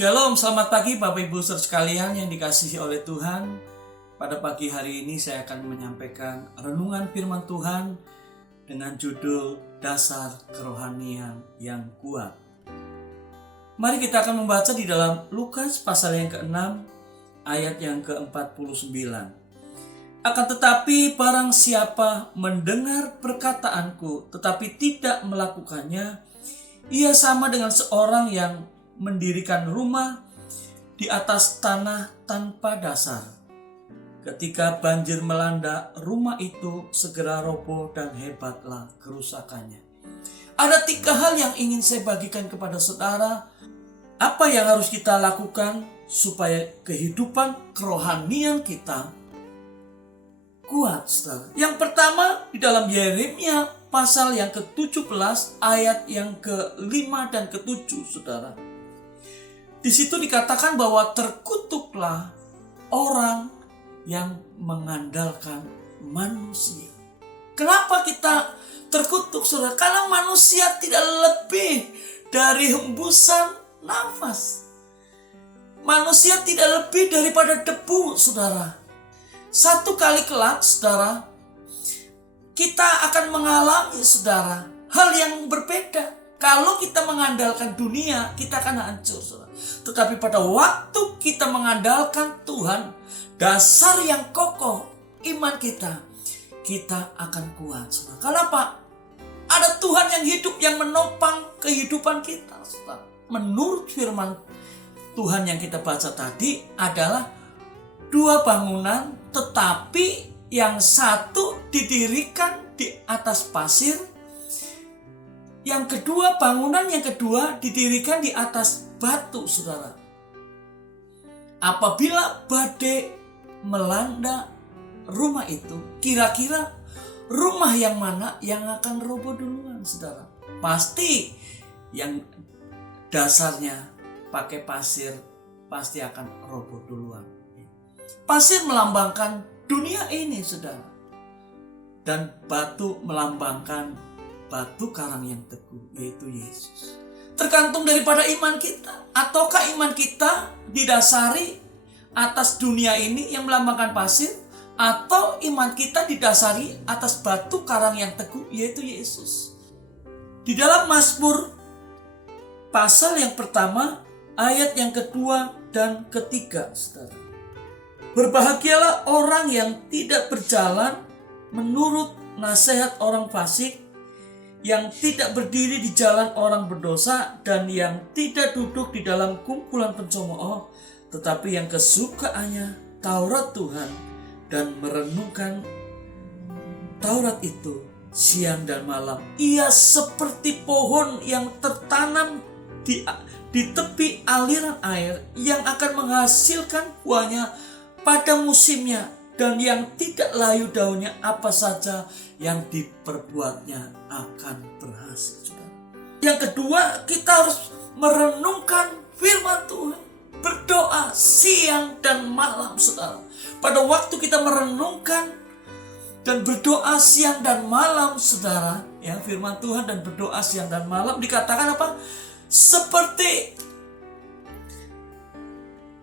Shalom, selamat pagi Bapak Ibu saudara sekalian yang dikasihi oleh Tuhan. Pada pagi hari ini saya akan menyampaikan renungan firman Tuhan dengan judul Dasar Kerohanian yang Kuat. Mari kita akan membaca di dalam Lukas pasal yang ke-6 ayat yang ke-49. Akan tetapi barang siapa mendengar perkataanku tetapi tidak melakukannya, ia sama dengan seorang yang mendirikan rumah di atas tanah tanpa dasar. Ketika banjir melanda, rumah itu segera roboh dan hebatlah kerusakannya. Ada 3 hal yang ingin saya bagikan kepada saudara. Apa yang harus kita lakukan supaya kehidupan kerohanian kita kuat, saudara? Yang pertama, di dalam Yeremia pasal yang ke-17 ayat yang ke-5 dan ke-7, saudara. Di situ dikatakan bahwa terkutuklah orang yang mengandalkan manusia. Kenapa kita terkutuk, saudara? Karena manusia tidak lebih dari hembusan nafas. Manusia tidak lebih daripada debu, saudara. Satu kali kelak, saudara, kita akan mengalami, saudara, hal yang berbeda. Kalau kita mengandalkan dunia, kita akan hancur, saudara. Tetapi pada waktu kita mengandalkan Tuhan, dasar yang kokoh iman kita akan kuat, saudara. Kenapa? Ada Tuhan yang hidup yang menopang kehidupan kita, saudara. Menurut firman Tuhan yang kita baca tadi adalah 2 bangunan, tetapi yang satu didirikan di atas pasir, bangunan yang kedua didirikan di atas batu, saudara. Apabila badai melanda rumah itu, kira-kira rumah yang mana yang akan roboh duluan, saudara? Pasti yang dasarnya pakai pasir pasti akan roboh duluan. Pasir melambangkan dunia ini, saudara. Dan batu melambangkan batu karang yang teguh, yaitu Yesus. Tergantung daripada iman kita. Ataukah iman kita didasari atas dunia ini yang melambangkan pasir, atau iman kita didasari atas batu karang yang teguh, yaitu Yesus. Di dalam Mazmur pasal yang pertama, ayat yang kedua dan ketiga, saudara. Berbahagialah orang yang tidak berjalan menurut nasihat orang fasik, yang tidak berdiri di jalan orang berdosa, dan yang tidak duduk di dalam kumpulan pencemooh, tetapi yang kesukaannya Taurat Tuhan dan merenungkan Taurat itu siang dan malam. Ia seperti pohon yang tertanam di tepi aliran air, yang akan menghasilkan buahnya pada musimnya, dan yang tidak layu daunnya, apa saja yang diperbuatnya akan berhasil, saudara. Yang kedua, kita harus merenungkan firman Tuhan, berdoa siang dan malam, saudara. Pada waktu kita merenungkan dan berdoa siang dan malam, saudara, ya, firman Tuhan dan berdoa siang dan malam, dikatakan apa? Seperti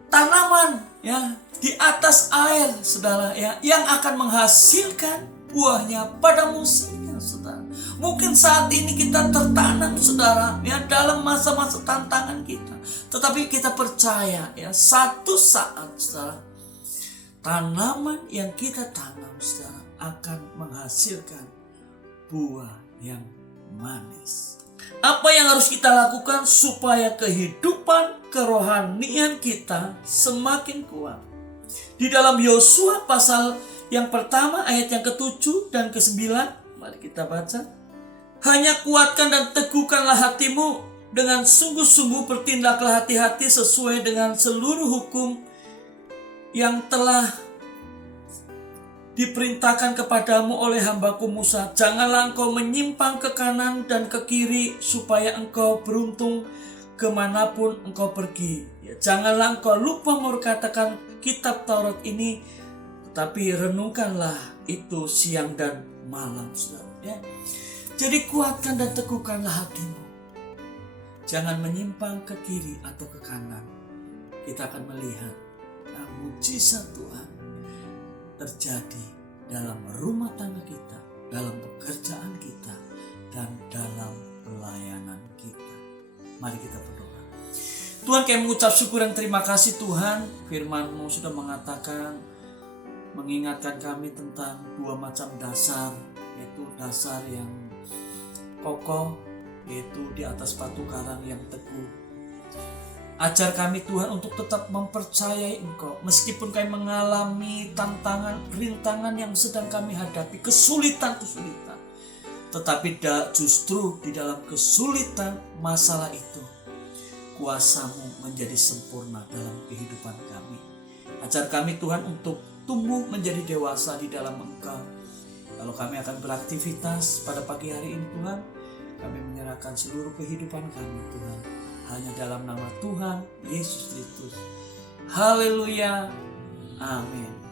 tanaman, ya, di atas air, saudara, ya, yang akan menghasilkan buahnya pada musimnya, saudara. Mungkin saat ini kita tertanam, saudara, ya, dalam masa-masa tantangan kita. Tetapi kita percaya, ya, satu saat, saudara, tanaman yang kita tanam, saudara, akan menghasilkan buah yang manis. Apa yang harus kita lakukan supaya kehidupan kerohanian kita semakin kuat? Di dalam Yosua pasal yang pertama ayat yang ke-7 dan ke-9, mari kita baca. Hanya kuatkan dan teguhkanlah hatimu, dengan sungguh-sungguh bertindaklah hati-hati sesuai dengan seluruh hukum yang telah diperintahkan kepadamu oleh hambaku Musa. Janganlah engkau menyimpang ke kanan dan ke kiri, supaya engkau beruntung kemanapun engkau pergi. Janganlah engkau lupa memperkatakan kitab Taurat ini, tetapi renungkanlah itu siang dan malam, saudara, ya. Jadi kuatkan dan teguhkanlah hatimu. Jangan menyimpang ke kiri atau ke kanan. kita akan melihat mujizat Tuhan terjadi dalam rumah tangga kita, dalam pekerjaan kita, dan dalam pelayanan kita. Mari kita berdoa. Tuhan, kami mengucap syukur dan terima kasih Tuhan. Firman-Mu sudah mengatakan, mengingatkan kami tentang dua macam dasar, yaitu dasar yang kokoh, yaitu di atas batu karang yang teguh. Ajar kami Tuhan untuk tetap mempercayai Engkau, meskipun kami mengalami tantangan, rintangan yang sedang kami hadapi, kesulitan-kesulitan. Tetapi justru di dalam kesulitan masalah itu, kuasa-Mu menjadi sempurna dalam kehidupan kami. Ajar kami Tuhan untuk tumbuh menjadi dewasa di dalam Engkau. Lalu kami akan beraktivitas pada pagi hari ini Tuhan, kami menyerahkan seluruh kehidupan kami Tuhan, hanya dalam nama Tuhan Yesus Kristus. Haleluya. Amin.